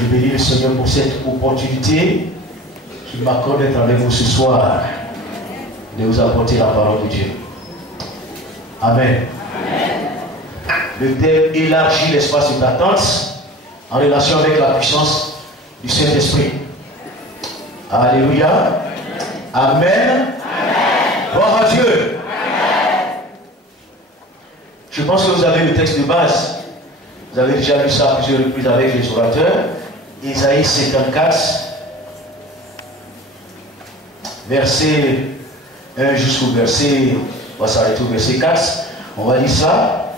Je bénis le Seigneur pour cette opportunité qu'il m'accorde d'être avec vous ce soir, de vous apporter la parole de Dieu. Amen. Le thème élargit l'espace d'attente en relation avec la puissance du Saint-Esprit. Alléluia. Amen. Gloire à Dieu. Je pense que vous avez le texte de base. Vous avez déjà vu ça à plusieurs reprises avec les orateurs. Isaïe 54, verset 1 jusqu'au verset, on va s'arrêter au verset 4. On va lire ça.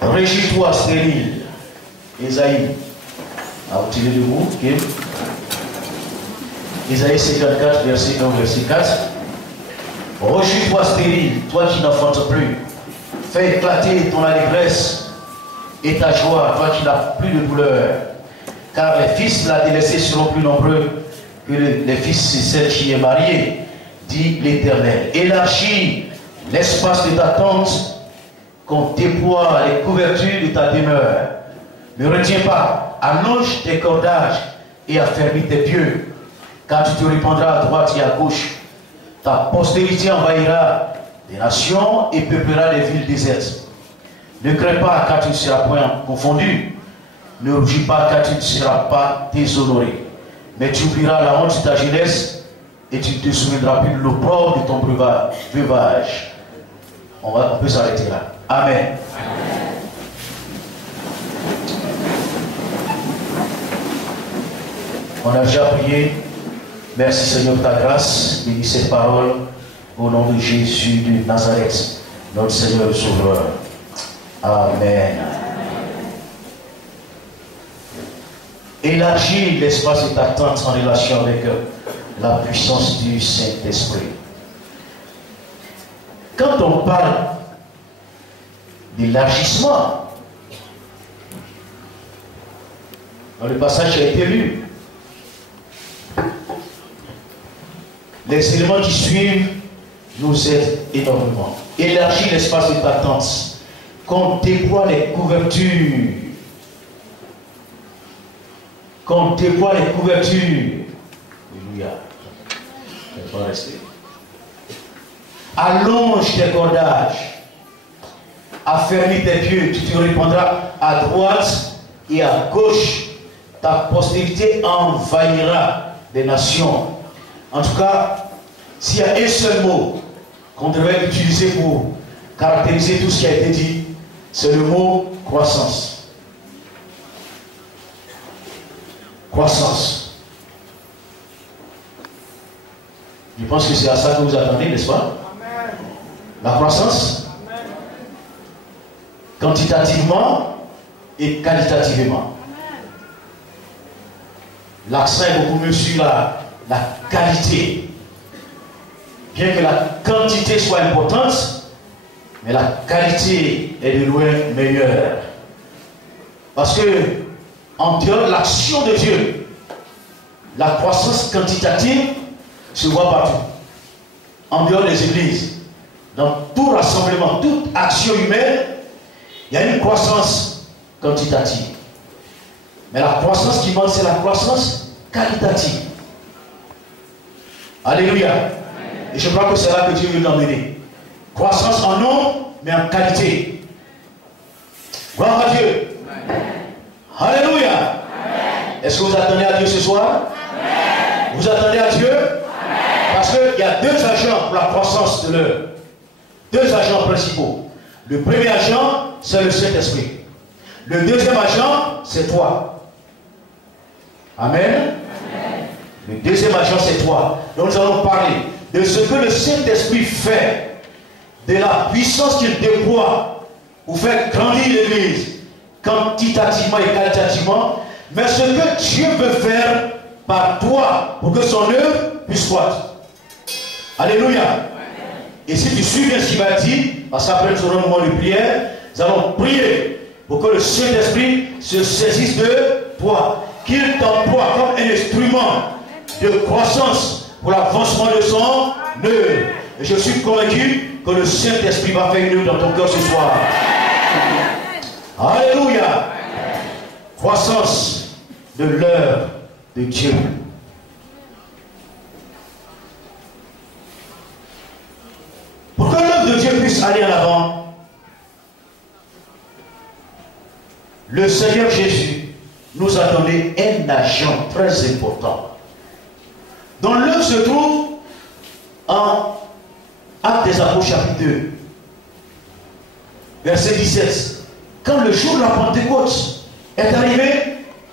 Régis-toi stérile. Isaïe. À vous tirer debout. Okay. Isaïe 54, verset 1, verset 4. Régis-toi stérile, toi qui n'enfantes plus. Fais éclater ton allégresse et ta joie, toi qui n'as plus de douleur. Car les fils de la délaissée seront plus nombreux que les fils de celle qui est mariée, dit l'Éternel. Élargis l'espace de ta tente, qu'on déploie les couvertures de ta demeure. Ne retiens pas, allonge tes cordages et affermis tes pieux, car tu te répandras à droite et à gauche. Ta postérité envahira des nations et peuplera les villes désertes. Ne crains pas, car tu ne seras point confondu. Ne rougis pas, car tu ne seras pas déshonoré. Mais tu oublieras la honte de ta jeunesse et tu ne te souviendras plus de l'opprobre de ton veuvage. On peut s'arrêter là. Amen. On a déjà prié. Merci Seigneur pour ta grâce. Bénis cette parole au nom de Jésus de Nazareth, notre Seigneur et Sauveur. Amen. Élargis l'espace de ta tente en relation avec la puissance du Saint-Esprit. Quand on parle d'élargissement, dans le passage qui a été lu, les éléments qui suivent nous aident énormément. Élargis l'espace de ta tente, qu'on déploie les couvertures. Qu'on déploie les couvertures. Alléluia. Il faut rester. Allonge tes cordages. Affermis tes pieux. Tu te répandras à droite et à gauche. Ta postérité envahira des nations. En tout cas, s'il y a un seul mot qu'on devrait utiliser pour caractériser tout ce qui a été dit, c'est le mot croissance. Croissance. Je pense que c'est à ça que vous attendez, n'est-ce pas? Amen. La croissance. Amen. Quantitativement et qualitativement. L'accent est beaucoup mieux sur la qualité. Bien que la quantité soit importante, mais la qualité est de loin meilleure. Parce que en dehors de l'action de Dieu, la croissance quantitative se voit partout. En dehors des églises, dans tout rassemblement, toute action humaine, il y a une croissance quantitative. Mais la croissance qui manque, c'est la croissance qualitative. Alléluia. Et je crois que c'est là que Dieu veut nous emmener. Croissance en nombre, mais en qualité. Gloire à Dieu. Amen. Alléluia. Est-ce que vous attendez à Dieu ce soir? Amen. Vous attendez à Dieu? Amen. Parce qu'il y a deux agents pour la croissance de l'œuvre. Deux agents principaux. Le premier agent, c'est le Saint-Esprit. Le deuxième agent, c'est toi. Amen. Amen. Le deuxième agent, c'est toi. Donc nous allons parler de ce que le Saint-Esprit fait, de la puissance qu'il déploie pour faire grandir l'Église, quantitativement et qualitativement, mais ce que Dieu veut faire par toi pour que son œuvre puisse croître. Alléluia. Amen. Et si tu suis bien ce qu'il va dire, parce qu'après nous aurons un moment de prière, nous allons prier pour que le Saint-Esprit se saisisse de toi, qu'il t'emploie comme un instrument de croissance pour l'avancement de son œuvre. Et je suis convaincu que le Saint-Esprit va faire une œuvre dans ton cœur ce soir. Alléluia. Croissance. de l'œuvre de Dieu. Pour que l'œuvre de Dieu puisse aller en avant, le Seigneur Jésus nous a donné un agent très important. Dont l'œuvre se trouve en Actes des Apôtres chapitre 2, verset 17. Quand le jour de la Pentecôte est arrivé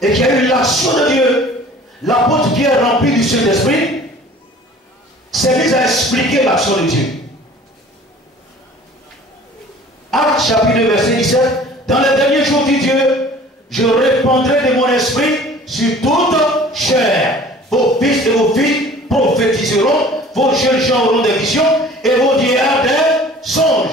et qu'il y a eu l'action de Dieu, l'apôtre Pierre, rempli du Saint-Esprit, s'est mis à expliquer l'action de Dieu. Actes chapitre 2, verset 17. Dans les derniers jours, dit Dieu, je répandrai de mon esprit sur toute chair. Vos fils et vos filles prophétiseront, vos jeunes gens auront des visions et vos vieillards des songes.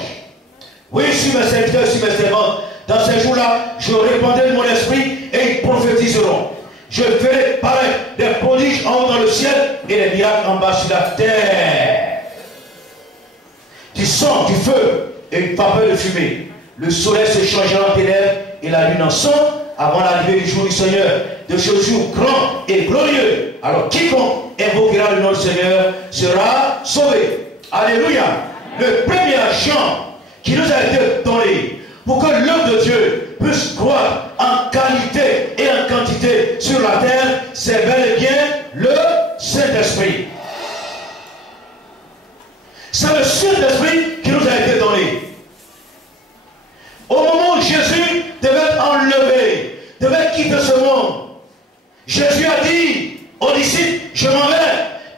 Oui, sur mes serviteurs, sur mes servantes, dans ces jours-là, je répandrai de mon esprit et ils prophétiseront. Je ferai paraître des prodiges en haut dans le ciel et des miracles en bas sur la terre. Du sang, du feu et une vapeur de fumée. Le soleil se changera en ténèbres et la lune en sang avant l'arrivée du jour du Seigneur, de ce jour grand et glorieux. Alors quiconque invoquera le nom du Seigneur sera sauvé. Alléluia. Le premier agent qui nous a été donné pour que l'œuvre de Dieu puisse croître en qualité et en quantité sur la terre, c'est bel et bien le Saint-Esprit. C'est le Saint-Esprit qui nous a été donné. Au moment où Jésus devait être enlevé, devait quitter ce monde, Jésus a dit aux disciples, je m'en vais,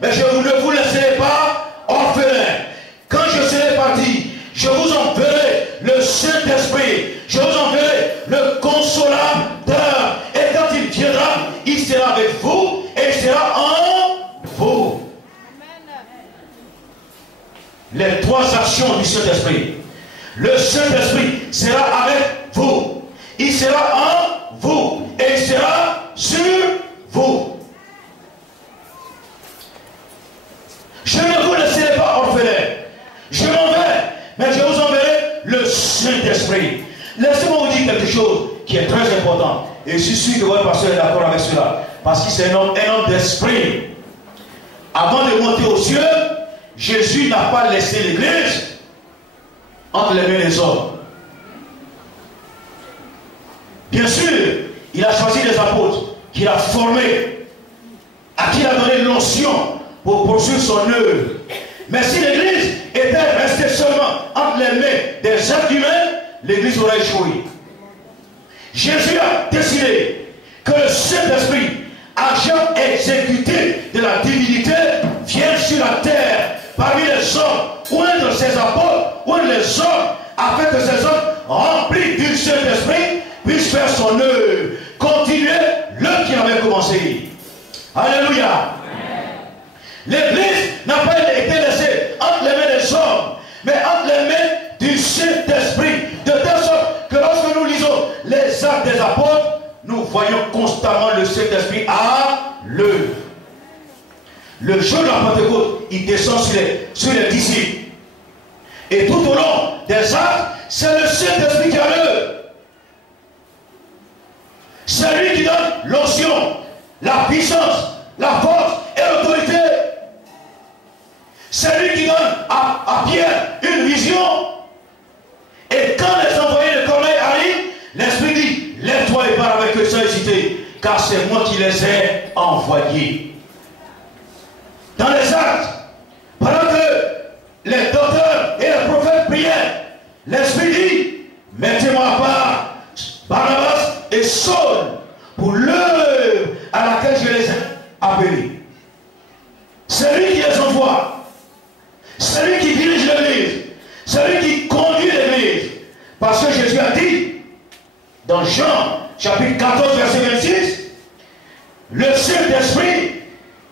mais je ne vous laisserai pas orphelins. Quand je serai parti, je vous enverrai le Saint-Esprit, je vous enverrai le Consolateur, et quand il viendra, il sera avec vous, et il sera en vous. Les trois actions du Saint-Esprit. Le Saint-Esprit sera avec vous, il sera en vous, et il sera sur vous. Je ne vous laisserai pas orphelins. Je m'en vais, mais je vous enverrai le Saint-Esprit. Laissez-moi vous dire quelque chose qui est très important. Et je suis sûr que votre pasteur est d'accord avec cela. Parce que c'est un homme d'esprit. Avant de monter aux cieux, Jésus n'a pas laissé l'église entre les mains des hommes. Bien sûr, il a choisi des apôtres qu'il a formés, à qui il a donné l'onction pour poursuivre son œuvre. Mais si l'église était restée seulement entre les mains des êtres humains, l'église aurait échoué. Jésus a décidé que le Saint-Esprit, agent exécuté de la divinité, vienne sur la terre parmi les hommes, oindre ses apôtres, oindre les hommes, afin que ces hommes remplis du Saint-Esprit puissent faire son œuvre, continuer l'œuvre qu'il avait commencé. Alléluia. L'église n'a pas été laissée entre les mains des hommes, mais entre les mains du Saint-Esprit, de telle sorte que lorsque nous lisons les actes des apôtres, nous voyons constamment le Saint-Esprit à l'œuvre. Le jour de la Pentecôte, il descend sur les disciples. Et tout au long des actes, c'est le Saint-Esprit qui a l'œuvre. C'est lui qui donne l'onction, la puissance, la force et l'autorité. C'est lui qui donne à Pierre une vision. Et quand les envoyés de Corneille arrivent, l'Esprit dit, lève-toi et parle avec eux sans hésiter, car c'est moi qui les ai envoyés. Dans les actes, pendant que les docteurs et les prophètes priaient, l'Esprit dit, mettez-moi à part Barnabas et Saul pour l'œuvre à laquelle je les ai appelés. C'est lui qui les envoie. C'est lui qui dirige l'église. C'est lui qui conduit l'église. Parce que Jésus a dit, dans Jean, chapitre 14, verset 26, le Saint-Esprit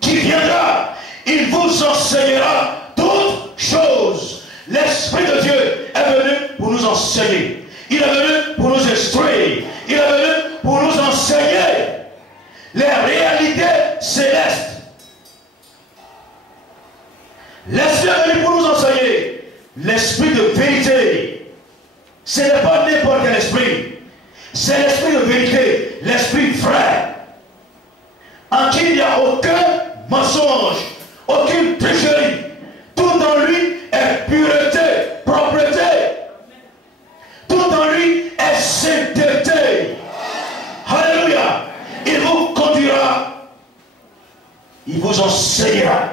qui viendra, il vous enseignera toutes choses. L'Esprit de Dieu est venu pour nous enseigner. Il est venu pour nous instruire. Il est venu pour nous enseigner les réalités célestes. L'Esprit est venu pour nous enseigner l'esprit de vérité. Ce n'est pas n'importe quel esprit. C'est l'esprit de vérité, l'esprit vrai. mensonge, aucune tricherie. Tout en lui est pureté, propreté. Tout en lui est sainteté. Alléluia. Il vous conduira. Il vous enseignera.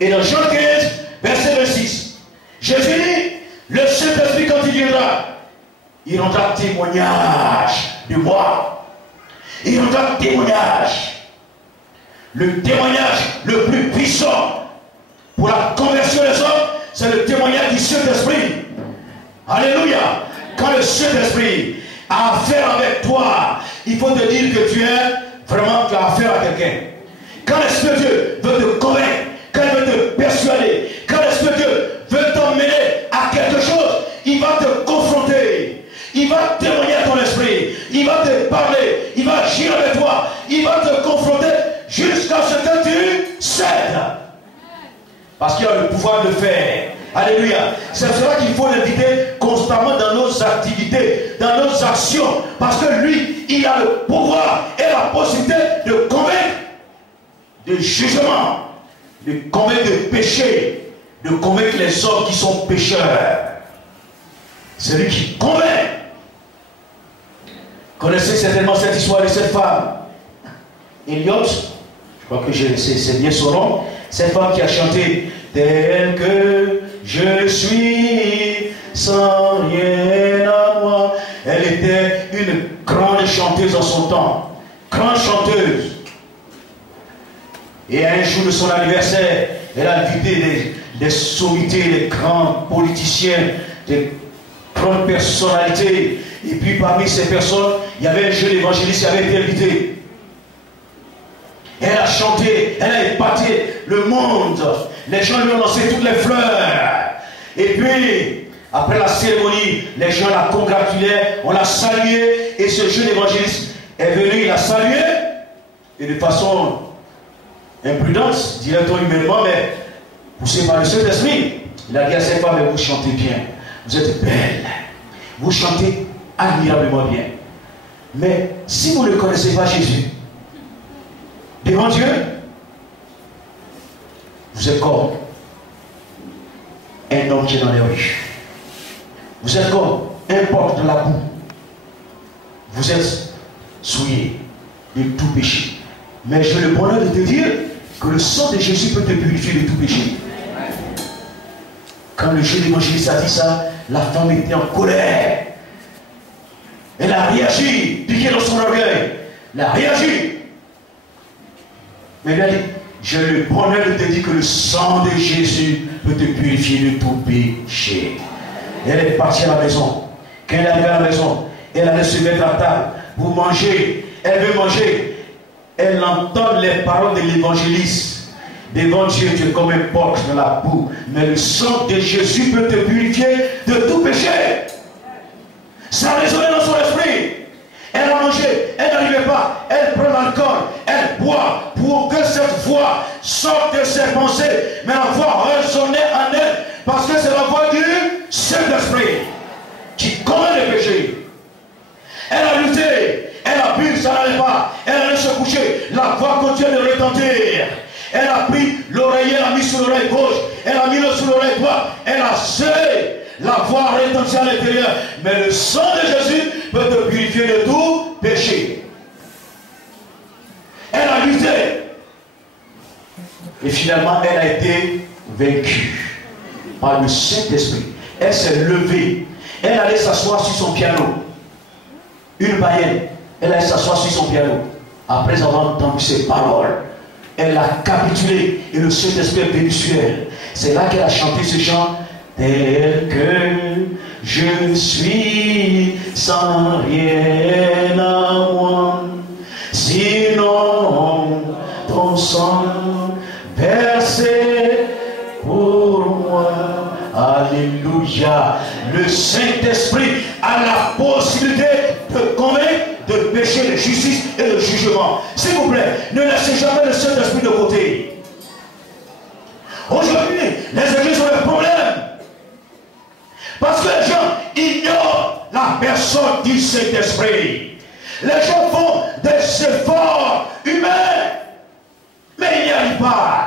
Et dans Jean 15, verset 26, Jésus dit, le Saint-Esprit quand il viendra, il rendra témoignage de moi. Il rendra témoignage. Le témoignage le plus puissant pour la conversion des hommes, c'est le témoignage du Saint-Esprit. Alléluia. Quand le Saint-Esprit a affaire avec toi, il faut te dire que tu as affaire à quelqu'un. Quand l'Esprit de Dieu veut te convaincre, quand il veut te persuader, quand l'Esprit de Dieu veut t'emmener à quelque chose, il va te confronter. Il va témoigner à ton esprit. Il va te parler. Il va agir avec toi. Il va te confronter jusqu'à ce que tu cèdes. Parce qu'il a le pouvoir de le faire. Alléluia. C'est pour cela qu'il faut l'inviter constamment dans nos activités, dans nos actions. Parce que lui, il a le pouvoir et la possibilité de convaincre de jugement, de convaincre de péché, de convaincre les hommes qui sont pécheurs. C'est lui qui convainc. Connaissez certainement cette histoire de cette femme, Elliot, je crois que c'est bien son nom, cette femme qui a chanté tel que je suis, sans rien à moi. Elle était une grande chanteuse en son temps, grande chanteuse. Et un jour de son anniversaire, elle a invité des sommités, des grands politiciens, des grandes personnalités. Et puis parmi ces personnes, il y avait un jeune évangéliste qui avait été invité. Elle a chanté, elle a épaté le monde. Les gens lui ont lancé toutes les fleurs. Et puis, après la cérémonie, les gens la congratulaient, on l'a salué. Et ce jeune évangéliste est venu, il l'a salué. Et de façon imprudente, dirait-on humainement, mais poussé par le Saint-Esprit, il a dit à cette femme, mais vous chantez bien, vous êtes belle, vous chantez admirablement bien. Mais si vous ne connaissez pas Jésus, devant Dieu, vous êtes comme un homme qui est dans les rues. Vous êtes comme un porte de la boue. Vous êtes souillé de tout péché. Mais j'ai le bonheur de te dire que le sang de Jésus peut te purifier de tout péché. Quand le jeune évangéliste a dit ça, la femme était en colère. Elle a réagi, piqué dans son orgueil. Elle a réagi. Mais elle a dit, j'ai le bonheur de te dire que le sang de Jésus peut te purifier de tout péché. Elle est partie à la maison. Quand elle est arrivée à la maison, elle allait se mettre à table pour manger. Elle veut manger. Elle entend les paroles de l'évangéliste. Devant Dieu, tu es comme un porc dans la boue. Mais le sang de Jésus peut te purifier de tout péché. Ça a résonné dans son esprit. Elle a mangé, elle n'arrivait pas. Elle prend l'alcool, elle boit pour que cette voix sorte de ses pensées. Mais la voix résonnait en elle parce que c'est la voix du Saint-Esprit qui commet les péchés. Elle a lutté, elle a bu, ça n'allait pas. Elle allait se coucher, la voix continue de retentir. Elle a pris l'oreiller, elle a mis sous l'oreille gauche, elle a mis le sous l'oreille droite, elle a serré. La voix retentit à l'intérieur. Mais le sang de Jésus peut te purifier de tout péché. Elle a lutté. Et finalement, elle a été vaincue par le Saint-Esprit. Elle s'est levée. Elle allait s'asseoir sur son piano. Une païenne. Elle allait s'asseoir sur son piano. Après avoir entendu ses paroles, elle a capitulé. Et le Saint-Esprit est venu sur elle. C'est là qu'elle a chanté ce chant. Tel que je suis, sans rien à moi, sinon ton sang versé pour moi. Alléluia. Le Saint-Esprit a la possibilité de convaincre de péché, de justice et de jugement. S'il vous plaît, ne laissez jamais le Saint-Esprit de côté. Aujourd'hui, les églises ont des problèmes. Parce que les gens ignorent la personne du Saint-Esprit. Les gens font des efforts humains, mais ils n'y arrivent pas.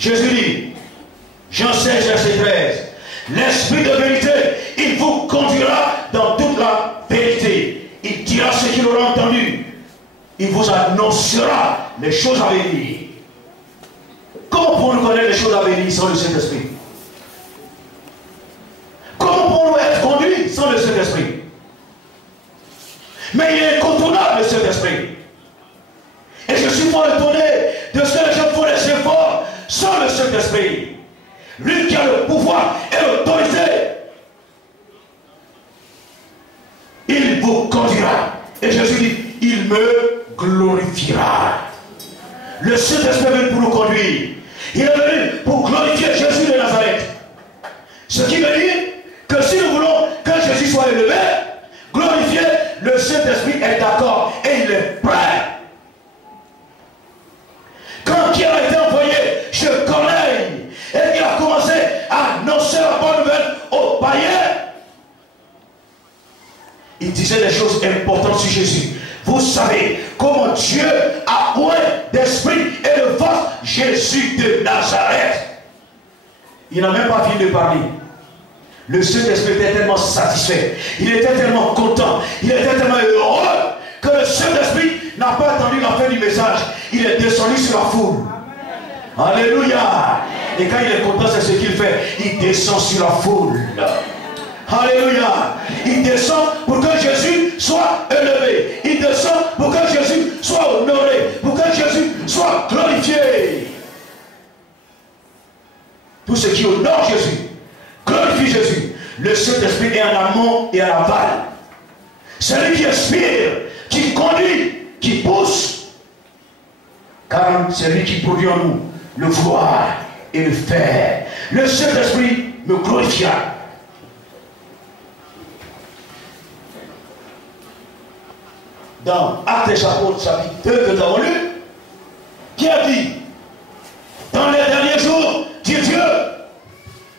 Jésus dit, Jean 16, verset 13, l'Esprit de vérité, il vous conduira dans toute la vérité. Il dira ce qu'il aura entendu. Il vous annoncera les choses à venir. Comment pouvons-nous connaître les choses à venir sans le Saint-Esprit? Comment pouvons-nous être conduits sans le Saint-Esprit? Mais il est incontournable, le Saint-Esprit. Et je suis fort étonné de ce que les gens font des efforts sans le Saint-Esprit. Lui qui a le pouvoir et l'autorité, il vous conduira. Et Jésus dit, il me glorifiera. Le Saint-Esprit est venu pour nous conduire. Il est venu pour glorifier Jésus de Nazareth. Ce qui veut dire que si nous voulons que Jésus soit élevé, glorifié, le Saint-Esprit est d'accord et il est prêt. Quand il a été envoyé chez Corneille et qu'il a commencé à annoncer la bonne nouvelle aux païens, il disait des choses importantes sur Jésus. Vous savez comment Dieu a oint d'esprit et de force Jésus de Nazareth. Il n'a même pas fini de parler. Le Saint-Esprit était tellement satisfait, il était tellement content, il était tellement heureux que le Saint-Esprit n'a pas attendu la fin du message. Il est descendu sur la foule. Alléluia. Et quand il est content, c'est ce qu'il fait. Il descend sur la foule. Alléluia. Il descend pour que Jésus soit élevé. Il descend pour que Jésus soit honoré. Pour que Jésus soit glorifié. Tout ce qui honore Jésus, glorifie Jésus. Le Saint-Esprit est en amont et en aval. C'est lui qui inspire, qui conduit, qui pousse. Car c'est lui qui produit en nous le vouloir et le faire. Le Saint-Esprit me glorifiera. Dans Actes des Apôtres, chapitre 2, que nous avons lu, qui a dit, dans les derniers jours, dit Dieu,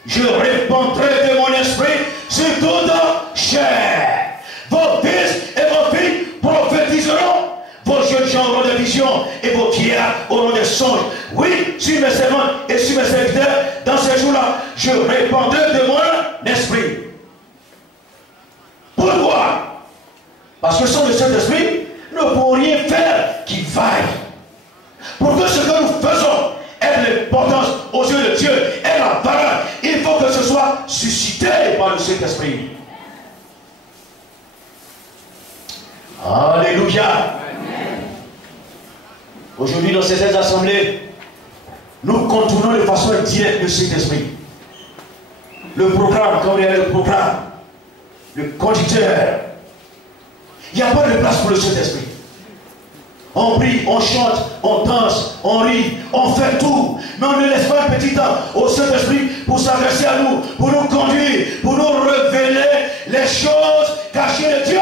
je répandrai de mon esprit sur toute chair. Vos fils et vos filles prophétiseront. Vos jeunes gens auront des visions et vos vieillards auront des songes. Oui, sur mes servants et sur mes serviteurs, dans ces jours-là, je répandrai de mon esprit. Pourquoi? Parce que sans le Saint-Esprit, nous ne pouvons rien faire qui vaille. Pour que ce que nous faisons ait l'importance aux yeux de Dieu et la valeur, il faut que ce soit suscité par le Saint-Esprit. Alléluia. Aujourd'hui, dans ces assemblées, nous contournons de façon indirecte le Saint-Esprit. Le programme, comme il y a le programme, le conducteur. Il n'y a pas de place pour le Saint-Esprit. On prie, on chante, on danse, on rit, on fait tout. Mais on ne laisse pas un petit temps au Saint-Esprit pour s'adresser à nous, pour nous conduire, pour nous révéler les choses cachées de Dieu.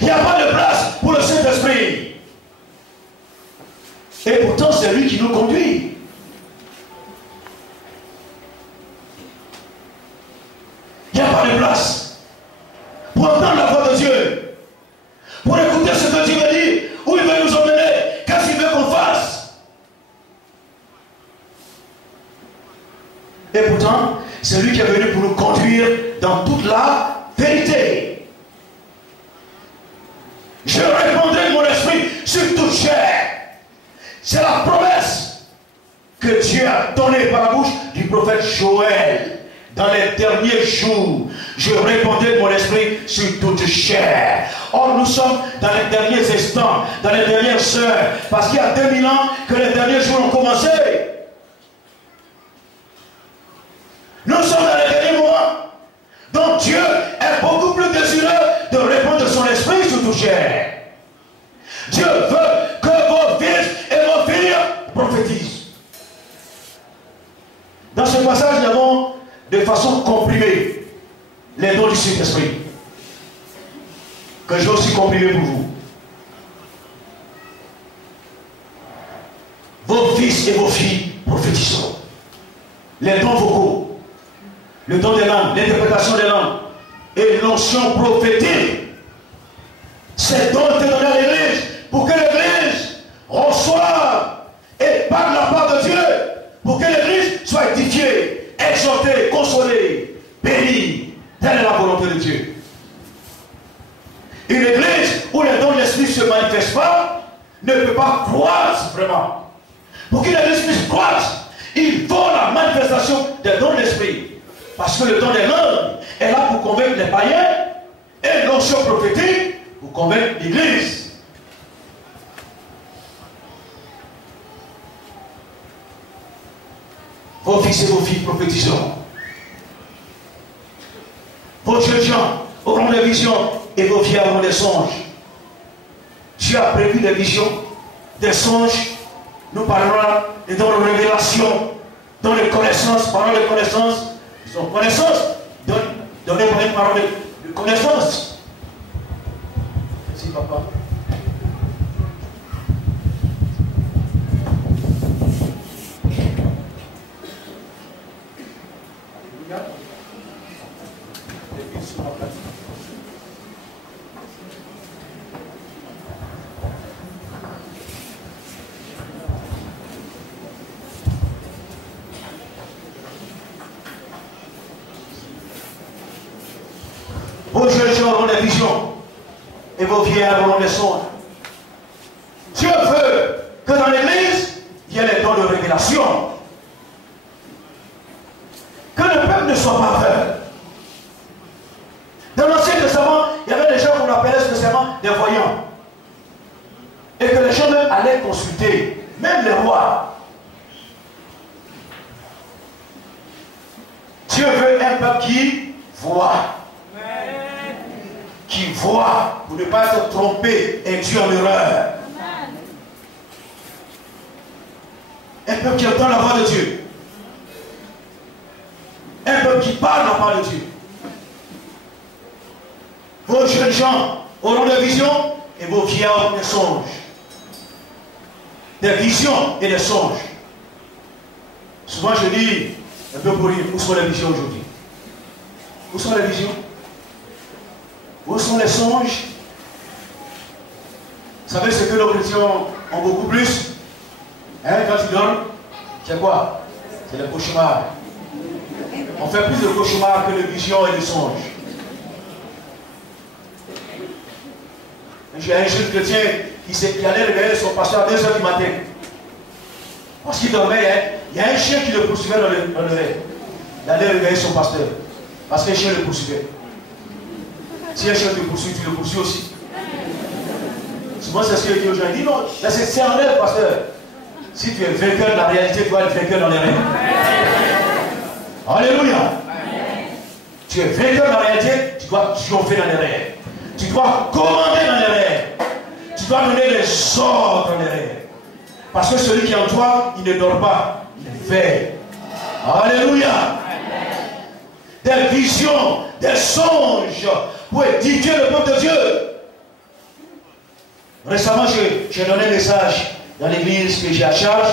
Il n'y a pas de place pour le Saint-Esprit. Et pourtant, c'est lui qui nous conduit. Il n'y a pas de place pour entendre la voix de Dieu, pour écouter ce que Dieu veut dire, où il veut nous emmener, qu'est-ce qu'il veut qu'on fasse. Et pourtant, c'est lui qui est venu pour nous conduire dans toute la vérité. Je répandrai mon esprit sur toute chair. C'est la promesse que Dieu a donnée par la bouche du prophète Joël. Dans les derniers jours, je répandrai mon esprit sur toute chair. Or, nous sommes dans les derniers instants, dans les dernières heures, parce qu'il y a 2000 ans que les derniers jours ont commencé. Nous sommes dans les derniers moments. Donc Dieu est beaucoup plus désireux de répandre son esprit sur toute chair. Dieu veut que vos fils et vos filles prophétisent. Dans ce passage, nous avons de façon comprimée les dons du Saint-Esprit, que j'ai aussi comprimé pour vous. Vos fils et vos filles prophétiseront. Les dons vocaux, le don des langues, l'interprétation des langues et l'onction prophétique. Ces dons étaient donnés à l'Église pour que l'Église ne peut pas croître vraiment. Pour qu'une église puisse croître, il faut la manifestation des dons de l'esprit. Parce que le don des langues est là pour convaincre les païens et l'onction prophétique pour convaincre l'église. Vos fils et vos filles prophétiseront. Vos jeunes gens auront des visions et vos filles auront des songes. Dieu a prévu des visions, des songes. Nous parlerons des dons de révélation, dons de connaissance, parole de connaissance. Ils ont connaissance. Donnez par une parole de connaissance. Merci, papa. Vos jeunes gens auront des visions et vos vieillards auront des songes. Dieu veut que dans l'église, il y ait les dons de révélation. Que le peuple ne soit pas aveugle. Dans l'Ancien Testament, il y avait des gens qu'on appelait spécialement des voyants. Et que les gens même allaient consulter, même les rois. Dieu veut un peuple qui voit. Qui voit pour ne pas être trompé et induit en erreur. Un peuple qui entend la voix de Dieu. Un peuple qui parle la parole de Dieu. Vos jeunes gens auront des visions et vos vieillards auront des songes. Des visions et des songes. Souvent je dis, un peu pour dire, où sont les visions aujourd'hui? Où sont les visions? Où sont les songes? Vous savez ce que nos chrétiens ont beaucoup plus? Hein, quand ils dorment, c'est quoi? C'est les cauchemars. On fait plus de cauchemars que de visions et de songes. J'ai un jeune chrétien qui allait réveiller son pasteur à 2 h du matin. Parce qu'il dormait, il y a un chien qui le poursuivait dans le rêve. Il allait réveiller son pasteur. Parce qu'un chien le poursuivait. Si un chien te poursuit, tu le poursuis aussi. Souvent, c'est ce qu'il dit aux gens. Il dit non, c'est un rêve, pasteur. Si tu es vainqueur de la réalité, tu dois être vainqueur dans les rêves. Alléluia. Tu es vainqueur dans la réalité, tu dois triompher dans les rêves. Tu dois commander dans les rêves. Tu dois donner les ordres dans les rêves. Parce que celui qui est en toi, il ne dort pas, il veille. Alléluia. Des visions, des songes pour édifier le peuple de Dieu. Récemment, j'ai donné un message dans l'église que j'ai à charge.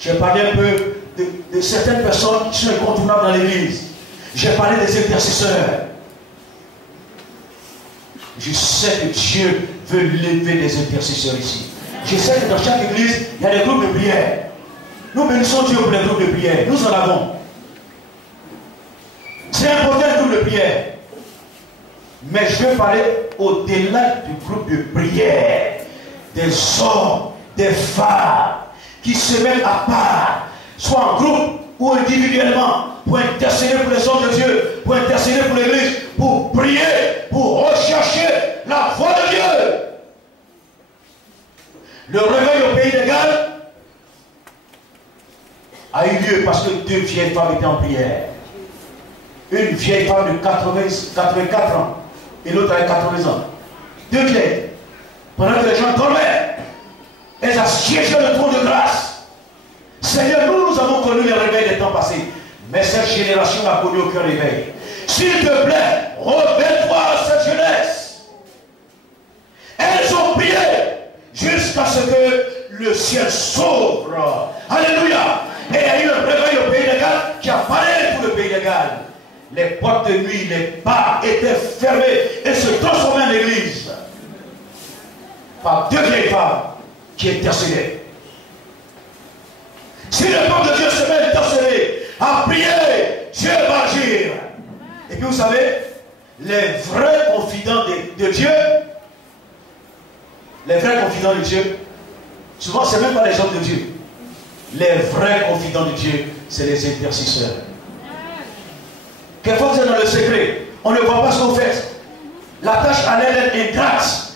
J'ai parlé un peu de certaines personnes qui sont incontournables dans l'église. J'ai parlé des intercesseurs. Je sais que Dieu veut lever des intercesseurs ici. Je sais que dans chaque église, il y a des groupes de prière. Nous bénissons Dieu pour les groupes de prière. Nous en avons. C'est important le groupe de prière. Mais je vais parler au-delà du groupe de prière. Des hommes, des femmes qui se mettent à part, soit en groupe ou individuellement, pour intercéder pour les hommes de Dieu, pour intercéder pour l'église, pour prier, pour rechercher la voix de Dieu. Le réveil au pays de Galles a eu lieu parce que 2 vieilles femmes étaient en prière. Une vieille femme de 84 ans et l'autre avait 80 ans. 2 vieilles. Pendant que les gens dormaient, elles assiégeaient le trône de grâce. Seigneur, nous avons connu les réveils des temps passés. Mais cette génération n'a connu aucun réveil. S'il te plaît, reviens-toi à cette jeunesse. Elles ont prié jusqu'à ce que le ciel s'ouvre. Alléluia. Et il y a eu un réveil au pays de Galles qui a parlé pour le pays de Galles. Les portes de nuit, les bars étaient fermés et se transformaient en église. Par 2 vieilles femmes qui intercédaient. Si le peuple de Dieu se met à intercéder, à prier, Dieu va agir. Et puis vous savez, les vrais confidents de Dieu, les vrais confidents de Dieu, Souvent, ce n'est même pas les hommes de Dieu. Les vrais confidents de Dieu, c'est les intercesseurs. Quelquefois, vous êtes dans le secret. On ne voit pas ce que vous faites. La tâche a l'air d'être ingrate,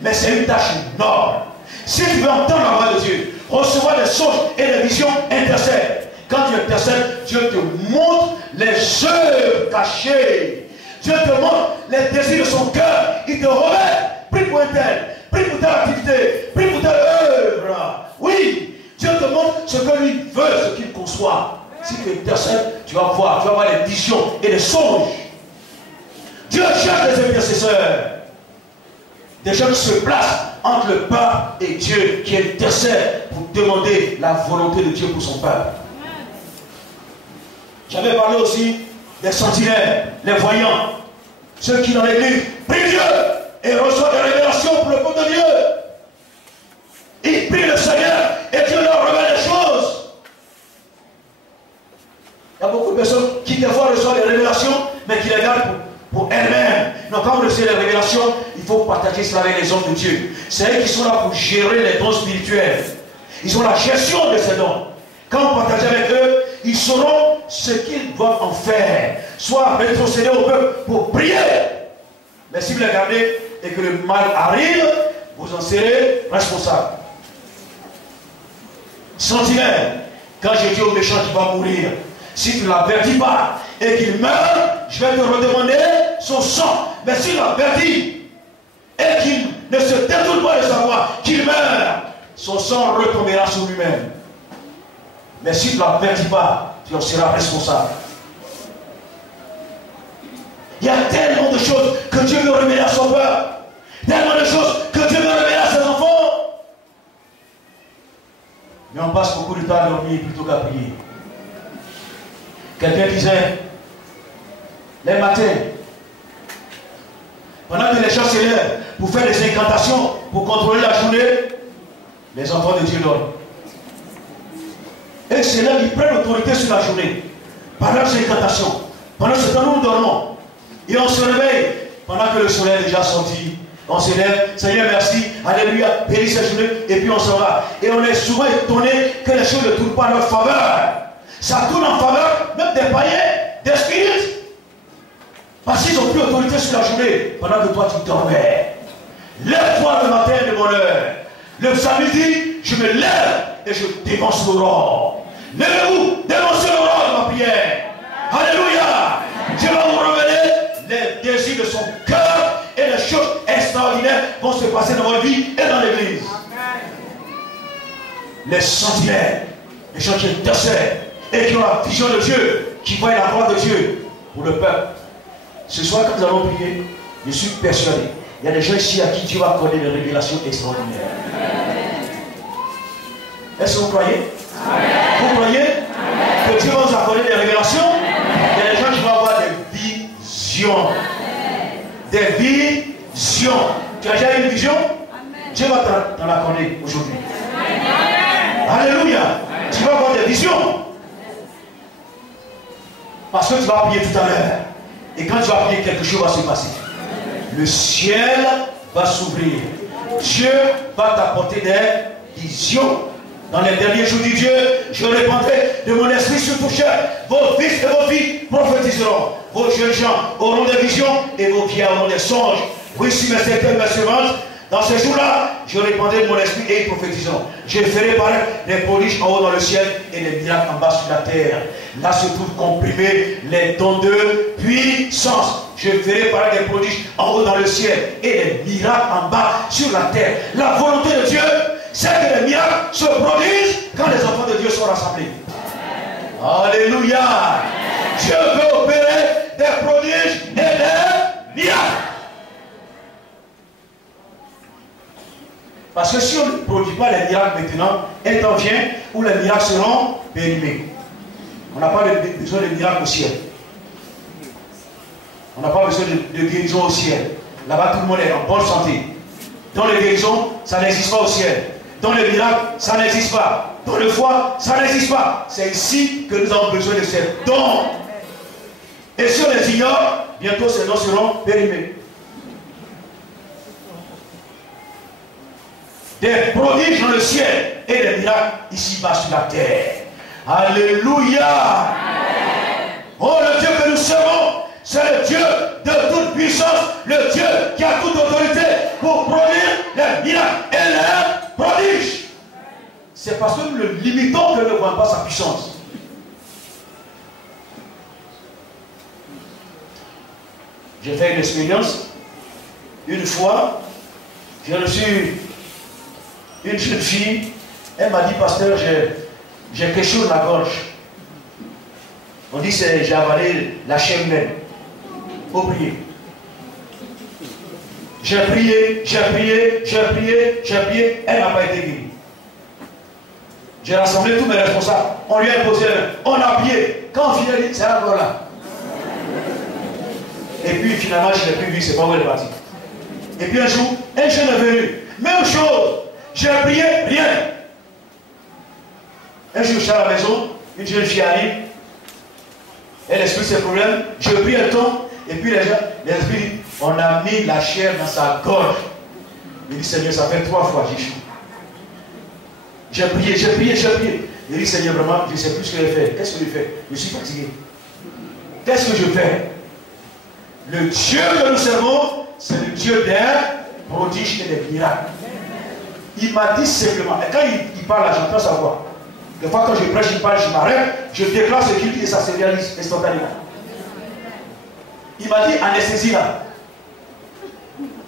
mais c'est une tâche noble. Si tu veux entendre la voix de Dieu, recevoir des songes et des visions, intercède. Quand tu intercèdes, Dieu te montre les œuvres cachées. Dieu te montre les désirs de son cœur. Il te remet. Prie pour un tel, prie pour telle activité, prie pour telle œuvre. Oui, Dieu te montre ce que lui veut, ce qu'il conçoit. Si tu intercèdes, tu vas voir des visions et des songes. Dieu cherche des intercesseurs. Des gens qui se placent entre le peuple et Dieu, qui intercèdent pour demander la volonté de Dieu pour son peuple. J'avais parlé aussi des sentinelles, les voyants, ceux qui dans l'église prient Dieu et reçoivent des révélations pour le peuple de Dieu. Ils prient le Seigneur et Dieu leur révèle des choses. Il y a beaucoup de personnes qui des fois reçoivent des révélations, mais qui les gardent pour elles-mêmes. Donc quand vous recevez les révélations, il faut partager cela avec les hommes de Dieu. C'est eux qui sont là pour gérer les dons spirituels. Ils ont la gestion de ces dons. Quand vous partagez avec eux, ils sauront ce qu'ils doivent en faire. Soit rétrocéder au peuple pour prier. Mais si vous les gardez et que le mal arrive, vous en serez responsable. Sentinelle, quand je dis au méchant qu'il va mourir, si tu ne l'avertis pas et qu'il meurt, je vais te redemander son sang. Mais s'il l'avertit et qu'il ne se détourne pas de savoir qu'il meurt, son sang retombera sur lui-même. Mais si tu ne l'avertis pas, tu en seras responsable. Il y a tellement de choses que Dieu veut révéler à son peuple. Tellement de choses que Dieu veut révéler à ses enfants. Mais on passe beaucoup de temps à dormir plutôt qu'à prier. Quelqu'un disait, les matins, pendant que les gens se lèvent pour faire des incantations, pour contrôler la journée, les enfants de Dieu dorment. Et c'est là qu'ils prennent l'autorité sur la journée. Par leurs incantations. Pendant ce temps, nous dormons. Et on se réveille pendant que le soleil est déjà sorti. On se lève, Seigneur merci, alléluia, bénis cette journée, et puis on s'en va. Et on est souvent étonné que les choses ne tournent pas en leur faveur. Ça tourne en faveur même des païens, des spirites. Parce qu'ils n'ont plus autorité sur la journée pendant que toi tu dormais. Lève-toi le matin de bonne heure. Le samedi, je me lève et je dénonce l'aurore. Levez-vous, dénoncez l'aurore de ma prière. Alléluia. Dieu va vous révéler les désirs de son cœur et les choses extraordinaires vont se passer dans votre vie et dans l'église. Les sentinelles, les gens qui intercèdent et qui ont la vision de Dieu, qui voient la gloire de Dieu pour le peuple. Ce soir, quand nous allons prier, je suis persuadé, il y a des gens ici à qui Dieu va accorder des révélations extraordinaires. Est-ce que vous croyez? Vous croyez que Dieu va vous accorder des révélations? Il y a des gens qui vont avoir des visions. Des visions. Tu as déjà une vision? Dieu va t'en accorder aujourd'hui. Alléluia. Tu vas avoir des visions. Parce que tu vas prier tout à l'heure. Et quand tu vas prier, quelque chose va se passer. Le ciel va s'ouvrir. Dieu va t'apporter des visions. Dans les derniers jours du Dieu, je répandrai de mon esprit sur tout chair. Vos fils et vos filles prophétiseront. Vos jeunes gens auront des visions et vos vieillards auront des songes. Oui, si mes secteurs me suivent, dans ces jours-là, je répandrai de mon esprit et ils prophétiseront. Je ferai paraître des prodiges en haut dans le ciel et les miracles en bas sur la terre. Là se trouvent comprimés les dons de puissance. Je ferai paraître des prodiges en haut dans le ciel et les miracles en bas sur la terre. La volonté de Dieu, c'est que les miracles se produisent quand les enfants de Dieu sont rassemblés. Alléluia. Dieu veut opérer des prodiges et des miracles. Parce que si on ne produit pas les miracles maintenant, un temps vient où les miracles seront périmés. On n'a pas besoin de miracles au ciel. On n'a pas besoin de guérison au ciel. Là-bas, tout le monde est en bonne santé. Dans les guérisons, ça n'existe pas au ciel. Dans les miracles, ça n'existe pas. Dans le foi, ça n'existe pas. C'est ici que nous avons besoin de ces dons. Et si on les ignore, bientôt ces dons seront périmés. des prodiges dans le ciel et des miracles ici-bas sur la terre. Alléluia. Oh, le Dieu que nous servons, c'est le Dieu de toute puissance, le Dieu qui a toute autorité pour produire les miracles et les prodiges. C'est parce que nous le limitons que nous ne voyons pas sa puissance. J'ai fait une expérience. Une fois, j'ai reçu une jeune fille. Elle m'a dit, pasteur, j'ai quelque chose dans la gorge. On dit, j'ai avalé la chair humaine. Faut prier. J'ai prié. Elle n'a pas été guérie. J'ai rassemblé tous mes responsables. On lui a imposé, on a prié. Quand on finit, c'est encore là. Et puis finalement, je n'ai plus vu, c'est pas où elle est partie. Et puis un jour, un jeune est venu. Même chose. J'ai prié, rien. Un jour, je suis à la maison, une jeune fille arrive. Elle explique ses problèmes. Je prie un temps. Et puis les esprits disent, on a mis la chair dans sa gorge. Il dit, Seigneur, ça fait 3 fois, j'ai chaud. J'ai prié. Il dit, Seigneur, vraiment, je ne sais plus ce que j'ai fait. Qu'est-ce que je fais? Je suis fatigué. Qu'est-ce que je fais? Le Dieu que nous servons, c'est le Dieu des prodiges et des miracles. Il m'a dit simplement, et quand il parle là, j'entends sa voix. Des fois, quand je prêche, il parle, je m'arrête, je déclare ce qu'il dit et ça se réalise instantanément. Il m'a dit, anesthésie là.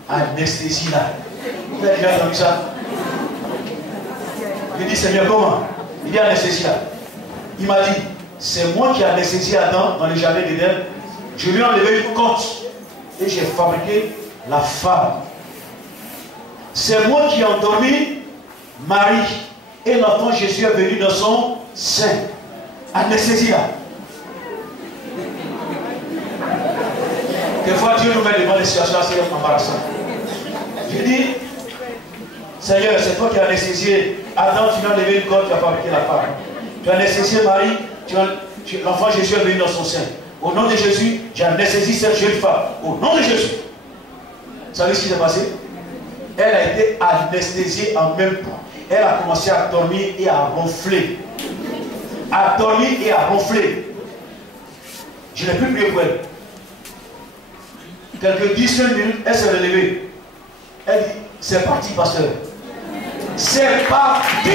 Anesthésie là. Vous avez déjà entendu ça? Il dit, Seigneur, comment? Il dit, anesthésie là. Il m'a dit, c'est moi qui ai anesthésié Adam dans le jardin d'Éden. Je lui ai enlevé une côte et j'ai fabriqué la femme. C'est moi qui ai endormi Marie et l'enfant Jésus est venu dans son sein. Anesthésie là. Des fois Dieu nous met devant des situations assez embarrassantes. Je dis, Seigneur, c'est toi qui as anesthésié Adam, tu lui as enlevé une côte, tu as fabriqué la femme. Tu as anesthésié Marie, l'enfant Jésus est venu dans son sein. Au nom de Jésus, j'ai anesthésié cette jeune femme. Au nom de Jésus. Vous savez ce qui s'est passé? Elle a été anesthésiée en même temps. Elle a commencé à dormir et à ronfler. À dormir et à ronfler. Je n'ai plus prié pour elle. Quelques 10 minutes, elle s'est relevée. Elle dit, c'est parti, pasteur. C'est parti.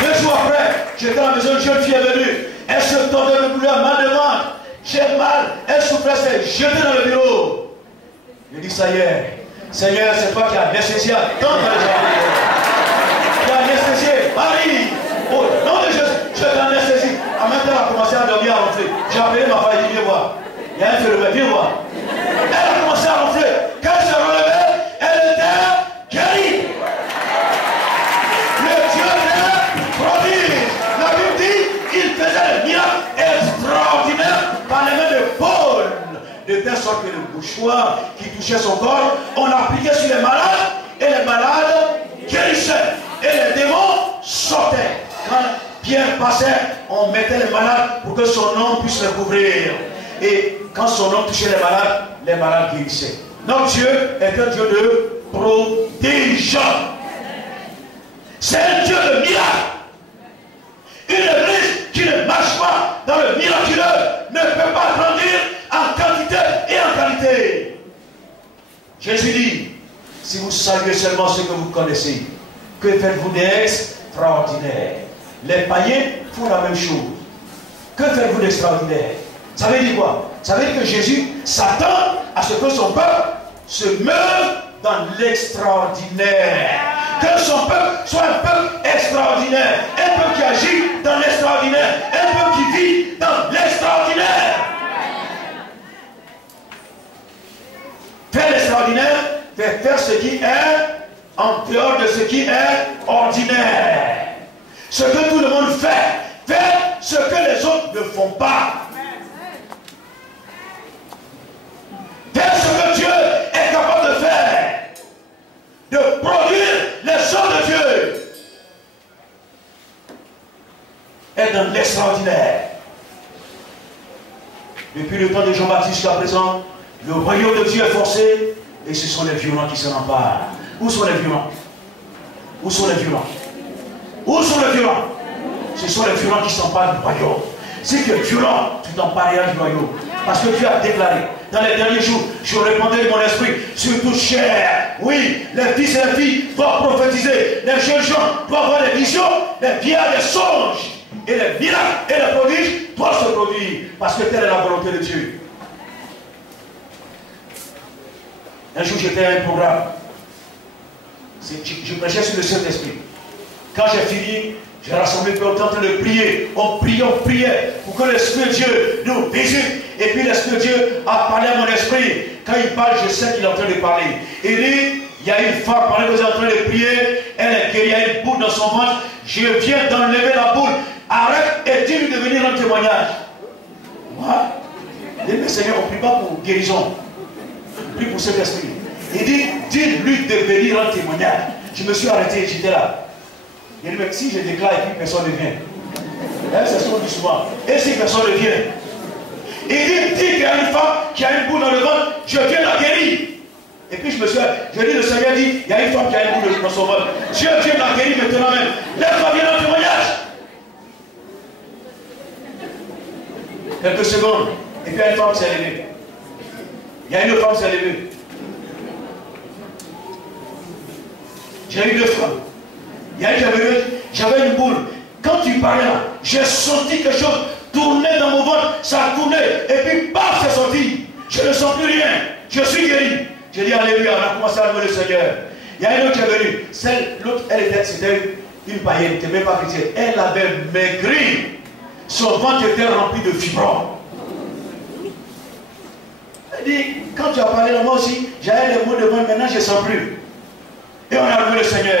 Deux jours après, j'étais à la maison, une jeune fille est venue. Elle se tordait le douleur, mal de ventre. J'ai mal. Elle souffrait, elle s'est jetée dans le bureau. Je dis, ça y est. Seigneur, c'est toi qui as anesthésié tant de gens. Qui a anesthésié Marie. Au nom de Jésus, je t'ai anesthésié. En même temps, elle a commencé à dormir, à ronfler. J'ai appelé ma femme, elle dit, viens voir. Il y a un phénomène, viens voir. Elle a commencé à ronfler. Quand elle s'est relevée, elle était guérie. Le Dieu des prodiges. La Bible dit, il faisait des miracles extraordinaires par les mains de Paul. De telle sorte que le mouchoir qui touchait son corps, on appliquait sur les malades et les malades guérissaient. Et les démons sortaient. Quand Pierre passait, on mettait les malades pour que son nom puisse les couvrir. Et quand son nom touchait les malades guérissaient. Notre Dieu est un Dieu de prodiges. C'est un Dieu de miracles. Une église qui ne marche pas dans le miraculeux ne peut pas grandir en quantité et en qualité. Jésus dit, si vous saluez seulement ce que vous connaissez, que faites-vous d'extraordinaire? Les païens font la même chose. Que faites-vous d'extraordinaire? Ça veut dire quoi? Ça veut dire que Jésus s'attend à ce que son peuple se meuve dans l'extraordinaire. Que son peuple soit un peuple extraordinaire. Un peuple qui agit dans l'extraordinaire. Un peuple qui vit dans l'extraordinaire. Faire l'extraordinaire, faire ce qui est en dehors de ce qui est ordinaire. Ce que tout le monde fait. Faire ce que les autres ne font pas. Faire ce que Dieu est capable de faire. De produire les œuvres de Dieu. Être dans l'extraordinaire. Depuis le temps de Jean-Baptiste jusqu'à présent, Le royaume de Dieu est forcé et ce sont les violents qui s'en emparent. Où sont les violents? Où sont les violents? Où sont les violents? Ce sont les violents qui s'emparent du royaume. Si tu es violent, tu t'empareras du royaume. Parce que Dieu a déclaré, dans les derniers jours, je répandrai mon esprit sur toute chair. Oui, les fils et les filles doivent prophétiser. Les jeunes gens doivent avoir des visions, les vieillards des songes. Et les miracles et les prodiges doivent se produire. Parce que telle est la volonté de Dieu. Un jour, j'étais à un programme. Je prêchais sur le Saint-Esprit. Quand j'ai fini, j'ai rassemblé le peuple en train de prier. On priait pour que l'Esprit de Dieu nous visite. Et puis l'Esprit de Dieu a parlé à mon esprit. Quand il parle, je sais qu'il est en train de parler. Il dit, il y a une femme, pendant que vous êtes en train de prier, elle est guérie, il y a une boule dans son ventre. Je viens d'enlever la boule. Arrête et dis-lui de venir en témoignage. Moi, il dit, mais Seigneur, on ne prie pas pour guérison. On prie pour cet esprit. Il dit, dis-lui de venir en témoignage. Je me suis arrêté, j'étais là. Il dit, mais si je déclare et puis personne ne vient. C'est ce qu'on dit souvent. Et si personne ne vient? Il dit qu'il y a une femme qui a une boule dans le ventre, je viens la guérir. Et puis je dis, le Seigneur dit, il y a une femme qui a une boule dans son ventre. Dieu vient la guérir maintenant même. Lève-toi, viens en témoignage. Quelques secondes. Et puis il y a une femme qui s'est levée. Il y a une femme qui s'est levée. J'ai eu deux femmes. Il y a une j'avais une boule. Quand tu parlais là, j'ai senti quelque chose tourner dans mon ventre, ça a tourné, et puis paf, c'est sorti. Je ne sens plus rien. Je suis guéri. J'ai dit alléluia, on a commencé à louer le Seigneur. Il y a une autre qui est venue. L'autre, c'était une païenne, elle n'était même pas chrétienne. Elle avait maigri. Son ventre était rempli de fibromes. Elle dit, quand tu as parlé là, moi aussi, j'avais des mots de moi, maintenant je ne sens plus. Et on a loué le Seigneur.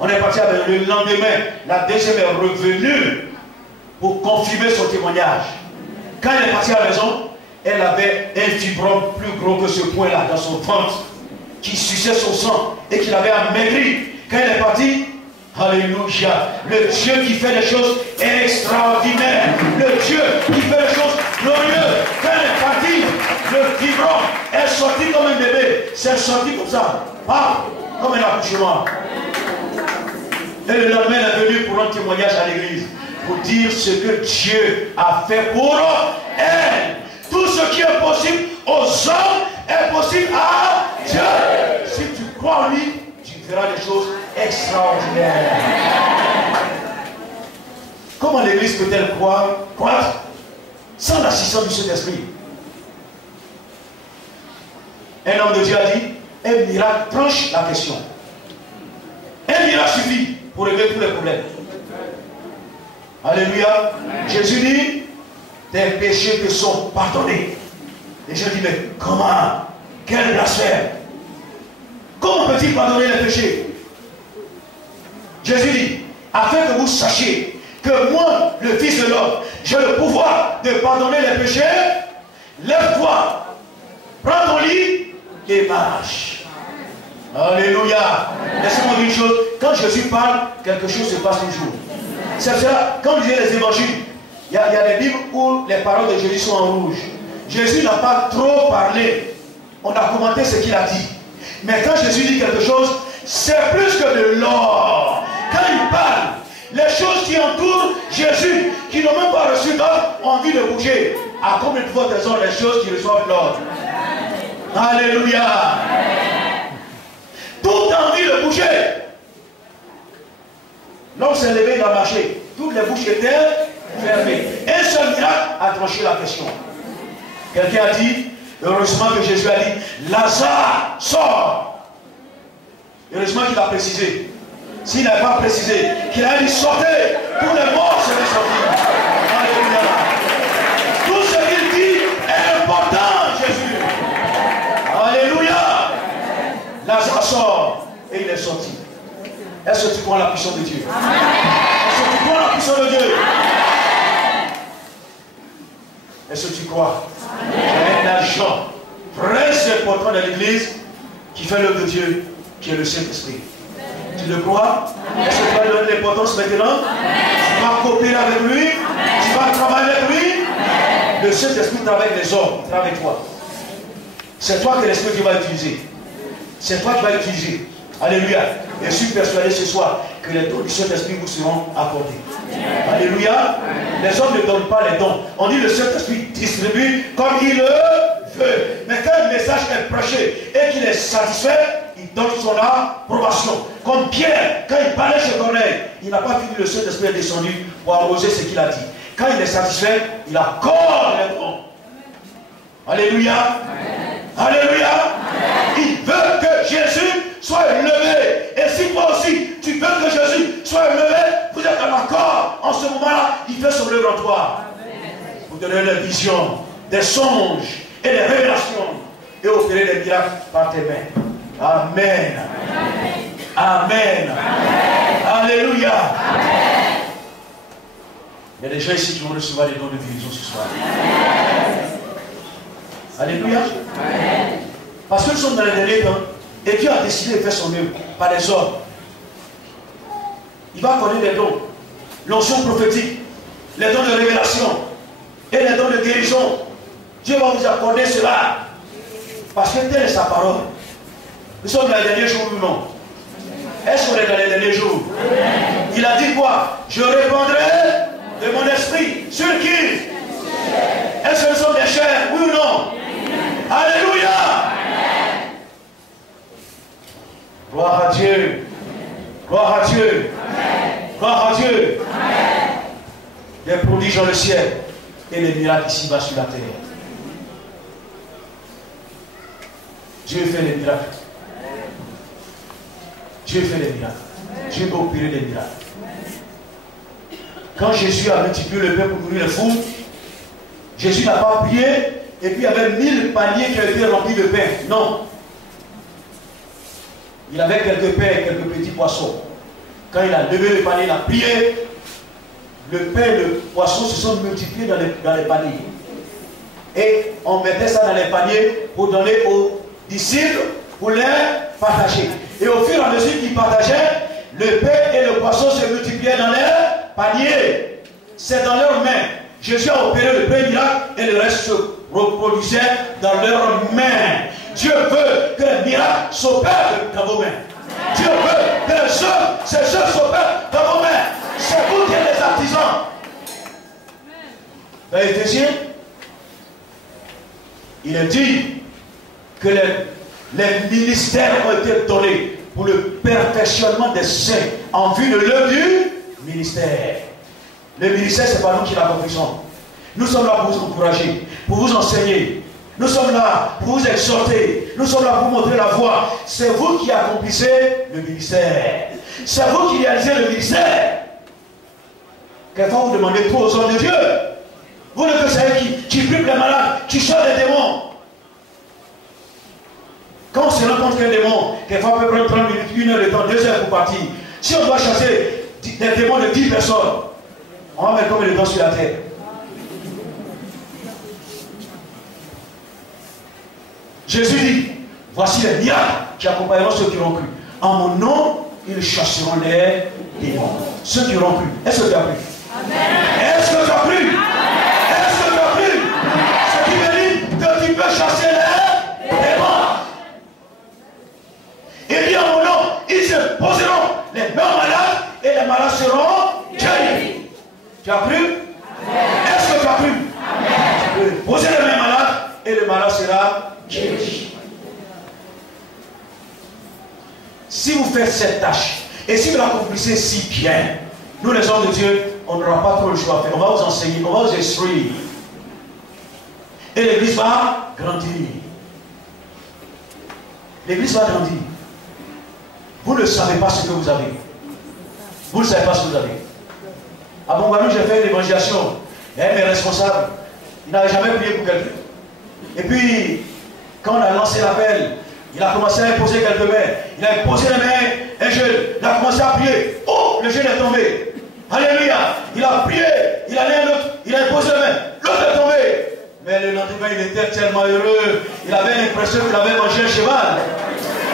On est parti avec le lendemain. La deuxième est revenue pour confirmer son témoignage. Quand elle est partie à la maison, elle avait un fibrome plus gros que ce point-là dans son ventre, qui suçait son sang et qui l'avait amaigri. Quand elle est partie, alléluia, le Dieu qui fait des choses extraordinaires, le Dieu qui fait des choses glorieuses. Quand elle est partie, le fibrome est sorti comme un bébé. C'est sorti comme ça, comme un accouchement. Et le lendemain, elle est venue pour un témoignage à l'église, pour dire ce que Dieu a fait pour elle. Tout ce qui est possible aux hommes est possible à Dieu. Si tu crois en lui, tu verras des choses extraordinaires. Comment l'église peut-elle croire sans l'assistance du Saint-Esprit? Un homme de Dieu a dit, un miracle tranche la question. Un miracle suffit pour régler tous les problèmes. Alléluia. Jésus dit, tes péchés te sont pardonnés. Et je dis, mais comment? Quel blasphème! Comment peut-il pardonner les péchés? Jésus dit, afin que vous sachiez que moi, le Fils de l'homme, j'ai le pouvoir de pardonner les péchés, lève-toi, prends ton lit et marche. Alléluia. Laissez-moi dire une chose. Quand Jésus parle, quelque chose se passe toujours. C'est cela, quand vous lisez les évangiles, il y a des Bibles où les paroles de Jésus sont en rouge. Jésus n'a pas trop parlé. On a commenté ce qu'il a dit. Mais quand Jésus dit quelque chose, c'est plus que de l'or. Quand il parle, les choses qui entourent Jésus, qui n'ont même pas reçu d'ordre, ont envie de bouger. À combien de fois sont les choses qui reçoivent l'ordre? Alléluia. Tout envie de bouger. L'homme s'est levé, il a marché. Toutes les bouches étaient fermées. Un seul miracle a tranché la question. Quelqu'un a dit, heureusement que Jésus a dit, Lazare, sort. Heureusement qu'il a précisé. S'il n'avait pas précisé, qu'il a dit, sortez, tous les morts seraient sortis. Alléluia. Tout ce qu'il dit est important, Jésus. Alléluia. Lazare sort et il est sorti. Est-ce que tu crois la puissance de Dieu? Est-ce que tu crois la puissance de Dieu? Est-ce que tu crois? Il y a un agent très important dans l'église qui fait l'œuvre de Dieu, qui est le Saint-Esprit. Tu le crois? Est-ce que tu vas lui donner l'importance maintenant? Tu vas coopérer avec lui? Tu vas travailler avec lui? Le Saint-Esprit travaille avec les hommes, il travaille avec toi. C'est toi que l'Esprit de Dieu va utiliser. C'est toi qui vas utiliser. Alléluia. Et je suis persuadé ce soir que les dons du Saint-Esprit vous seront accordés. Alléluia. Les hommes ne donnent pas les dons. On dit le Saint-Esprit distribue comme il le veut. Mais quand un message est prêché et qu'il est satisfait, il donne son approbation. Comme Pierre, quand il parlait chez Corneille, il n'a pas fini, le Saint-Esprit est descendu pour arroser ce qu'il a dit. Quand il est satisfait, il accorde les dons. Alléluia. Alléluia. Il veut que Jésus soit élevé. Et si toi aussi, tu veux que Jésus soit élevé, vous êtes en accord. En ce moment-là, il fait son œuvre en toi. Vous donnez des visions, des songes et des révélations. Et opérer des miracles par tes mains. Amen. Amen. Alléluia. Il y a des gens ici qui vont recevoir des dons de guérison ce soir. Alléluia. Parce que nous sommes dans les derniers temps. Et Dieu a décidé de faire son œuvre par les hommes. Il va accorder des dons. L'onction prophétique, les dons de révélation et les dons de guérison. Dieu va vous accorder cela. Parce que telle est sa parole. Nous sommes dans les derniers jours ou non? Est-ce qu'on est dans les derniers jours? Il a dit quoi? Je répandrai de mon esprit. Sur qui? Est-ce que nous sommes des chairs? Oui ou non? Alléluia. Gloire à Dieu. Gloire à Dieu. Gloire à Dieu. Des prodiges dans le ciel et les miracles ici-bas sur la terre. Dieu fait les miracles. Dieu fait les miracles. Dieu peut opérer des miracles. Quand Jésus a multiplié le pain pour nourrir les fous, Jésus n'a pas prié et puis il y avait 1000 paniers qui avaient été remplis de pain. Non. Il avait quelques pains et quelques petits poissons. Quand il a levé le panier, il a prié. Le pain et le poisson se sont multipliés dans les paniers. Et on mettait ça dans les paniers pour donner aux disciples pour les partager. Et au fur et à mesure qu'ils partageaient, le pain et le poisson se multipliaient dans les paniers. C'est dans leurs mains. Jésus a opéré le pain miracle et le reste se reproduisait dans leurs mains. Dieu veut que les miracles s'opèrent dans vos mains. Dieu veut que ces œuvres s'opèrent dans vos mains. C'est vous qui êtes les artisans. Dans Éphésiens, il est dit que les ministères ont été donnés pour le perfectionnement des saints en vue de l'œuvre du ministère. Le ministère, ce n'est pas nous qui l'accomplissons. Nous sommes là pour vous encourager, pour vous enseigner. Nous sommes là pour vous exhorter. Nous sommes là pour vous montrer la voie. C'est vous qui accomplissez le ministère. C'est vous qui réalisez le ministère. Quelquefois vous demandez trop aux hommes de Dieu. Vous ne savez qui prie les malades, qui chasse les démons. Quand on se rend compte qu'un démon, quelquefois on peut prendre 30 minutes, 1 heure de temps, 2 heures pour partir. Si on doit chasser des démons de 10 personnes, on va mettre combien de temps sur la terre? Jésus dit, voici les miracles qui accompagneront ceux qui ont cru. En mon nom, ils chasseront les démons. Ceux qui auront cru. Est-ce que tu as cru? Est-ce que tu as cru? Est-ce que tu as cru? Ce qui veut dire que tu peux chasser les démons. Il dit en mon nom, ils se poseront les mains malades et les malades seront guéris. Tu as cru? Est-ce que tu as cru? Tu peux poser les mains malades et le malade sera guéri. Si vous faites cette tâche et si vous l'accomplissez si bien, nous les hommes de Dieu, on n'aura pas trop le choix à faire. On va vous enseigner, on va vous instruire. Et l'église va grandir. L'église va grandir. Vous ne savez pas ce que vous avez. Vous ne savez pas ce que vous avez. À Bonganou, j'ai fait une évangélisation. Et un de mes responsables, il n'avait jamais prié pour quelqu'un. Et puis, quand on a lancé l'appel, il a commencé à imposer quelques mains. Il a imposé les mains, un jeune. Il a commencé à prier. Oh, le jeune est tombé. Alléluia. Il a prié. Il a allé un autre. Il a imposé les mains. L'autre est tombé. Mais le lendemain, il était tellement heureux. Il avait l'impression qu'il avait mangé un cheval.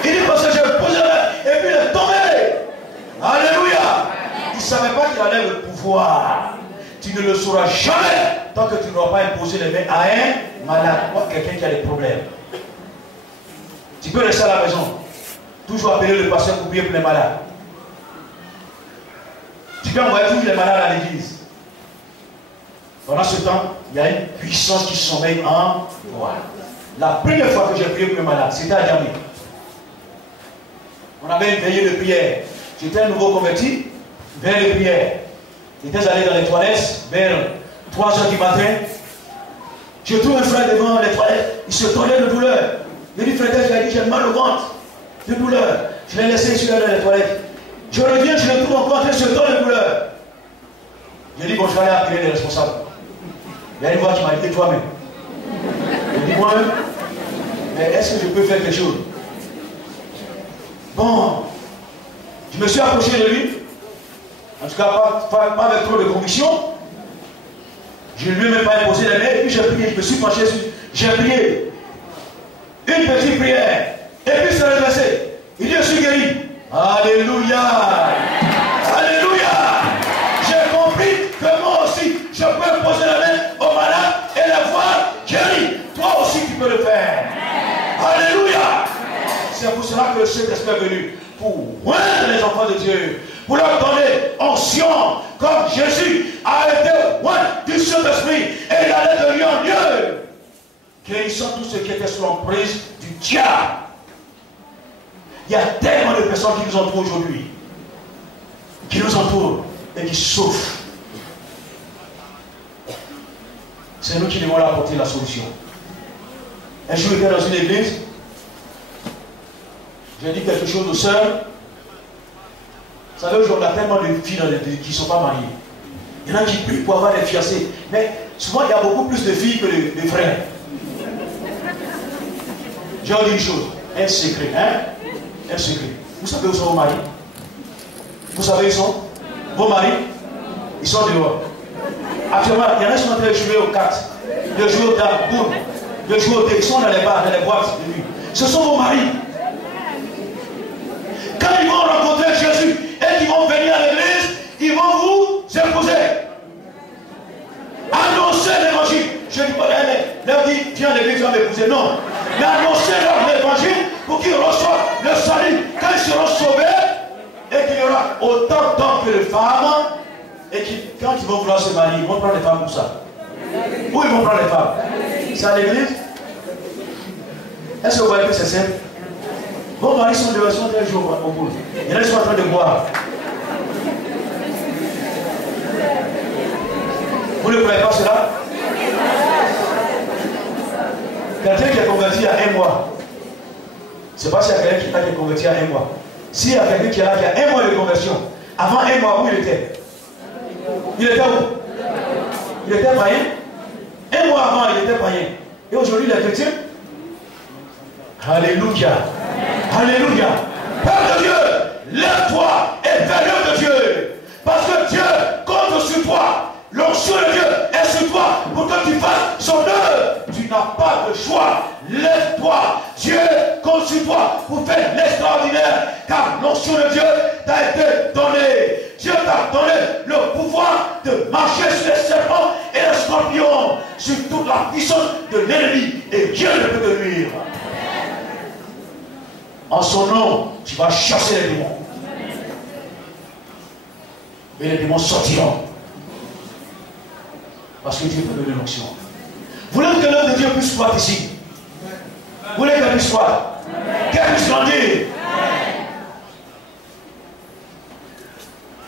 Il dit parce que j'ai posé les mains. Et puis il est tombé. Alléluia. Il ne savait pas qu'il allait le pouvoir. Tu ne le sauras jamais tant que tu n'auras pas imposé les mains à un malade ou à quelqu'un qui a des problèmes. Tu peux rester à la maison. Toujours appeler le pasteur pour prier pour les malades. Tu peux envoyer tous les malades à l'église. Pendant ce temps, il y a une puissance qui sommeille en toi. La première fois que j'ai prié pour les malades, c'était à Djamé. On avait une veillée de prière. J'étais un nouveau converti, veillée de prière. J'étais allé dans les toilettes vers 3 h du matin. Je trouve un frère devant les toilettes, il se tordait de douleur. Il dit, frère, j'ai mal au ventre, de douleur. Je l'ai laissé ici dans les toilettes. Je reviens, je le trouve encore en train de se tordre de douleur. Je dis, bon, je vais aller appeler les responsables. Il y a une voix qui m'a dit, toi-même. Je dis, moi-même, mais est-ce que je peux faire quelque chose? Bon, je me suis approché de lui. En tout cas, pas avec trop de conviction. Je ne lui ai même pas imposé les mains. Et puis j'ai prié, je me suis penché sur. J'ai prié. Une petite prière. Et puis s'est redressé. Il dit, je suis guéri. Alléluia. Alléluia. J'ai compris que moi aussi, je peux poser la main au malade et la voir guéri. Toi aussi, tu peux le faire. Alléluia. C'est pour cela que le Saint-Esprit est venu. Pour oindre les enfants de Dieu. Pour leur donner onction, comme Jésus a été oint du Saint-Esprit et il allait de lieu en lieu. Guérissant tous ceux qui étaient sous l'emprise du diable. Il y a tellement de personnes qui nous entourent aujourd'hui, qui nous entourent et qui souffrent. C'est nous qui devons leur apporter la solution. Un jour, j'étais dans une église, j'ai dit quelque chose aux sœurs. Vous savez, aujourd'hui, on a tellement de filles qui ne sont pas mariées. Il y en a qui prient pour avoir des fiancés. Mais souvent, il y a beaucoup plus de filles que de frères. J'ai dit une chose, un secret, hein? Un secret. Vous savez où sont vos maris? Vous savez où ils sont? Vos maris? Ils sont dehors. Actuellement, il y en a qui sont en train de jouer aux cartes, de jouer aux dames, boum, de jouer au thé. Ils sont dans les bars, dans les boîtes de nuit. Ce sont vos maris. Quand ils vont rencontrer Jésus et qu'ils vont venir à l'église, ils vont vous épouser. Annoncez l'évangile. Je dis pas, leur dit, viens à l'église, tu vas m'épouser. Non. Mais annoncez leur l'évangile pour qu'ils reçoivent le salut. Quand ils seront sauvés, et qu'il y aura autant d'hommes que de femmes, et quand ils vont vouloir se marier, ils vont prendre les femmes pour ça. Où ils vont prendre les femmes? C'est à l'église? Est-ce que vous voyez que c'est simple? Vos maris sont dehors, ils sont très jours au bout. Il y en a qui sont en train de boire. Vous ne croyez pas cela? Quelqu'un qui est converti il y a 1 mois. Je ne sais pas s'il y a quelqu'un qui est converti il y a 1 mois. S'il y a quelqu'un qui a 1 mois de conversion, avant 1 mois, où il était? Il était où? Il était païen. 1 mois avant, il était païen. Et aujourd'hui, il est chrétien. Alléluia. Alléluia. Père de Dieu, lève-toi et fais-le de Dieu. Parce que Dieu compte sur toi. L'onction de Dieu est sur toi pour que tu fasses son œuvre. Tu n'as pas de choix. Lève-toi. Dieu compte sur toi pour faire l'extraordinaire. Car l'onction de Dieu t'a été donnée. Dieu t'a donné le pouvoir de marcher sur les serpents et les scorpions, sur toute la puissance de l'ennemi. Et Dieu ne peut te nuire. En son nom, tu vas chasser les démons. Et les démons sortiront. Parce que Dieu peut donner l'onction. Vous voulez que l'œuvre de Dieu puisse croître ici? Vous voulez qu'elle puisse croître? Qu'elle puisse grandir?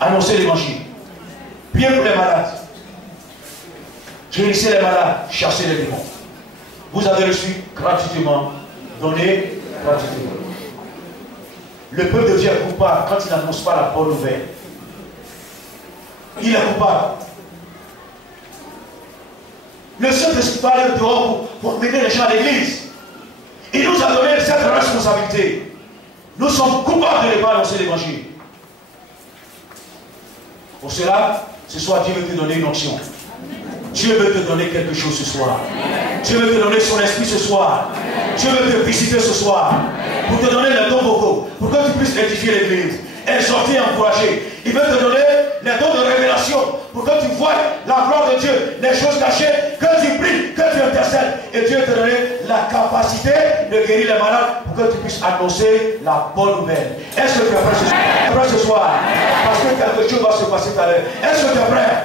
Annoncez l'évangile. Priez pour les malades. Guérissez les malades. Chassez les démons. Vous avez reçu gratuitement. Donnez gratuitement. Le peuple de Dieu est coupable quand il n'annonce pas la bonne nouvelle. Il est coupable. Le Saint-Esprit va aller dehors pour mener les gens à l'église. Il nous a donné cette responsabilité. Nous sommes coupables de ne pas annoncer l'évangile. Pour cela, ce soir, Dieu veut te donner une onction. Dieu veut te donner quelque chose ce soir. Dieu veut te donner son esprit ce soir. Dieu veut te visiter ce soir. Pour te donner les dons vocaux. Pour que tu puisses édifier l'église. Exhorter et encourager. Il veut te donner les dons de révélation. Pour que tu vois la gloire de Dieu. Les choses cachées. Que tu pries, que tu intercèdes. Et Dieu te donner la capacité de guérir les malades pour que tu puisses annoncer la bonne nouvelle. Est-ce que tu es prêt ce soir? Parce que quelque chose va se passer tout à l'heure. Est-ce que tu es prêt?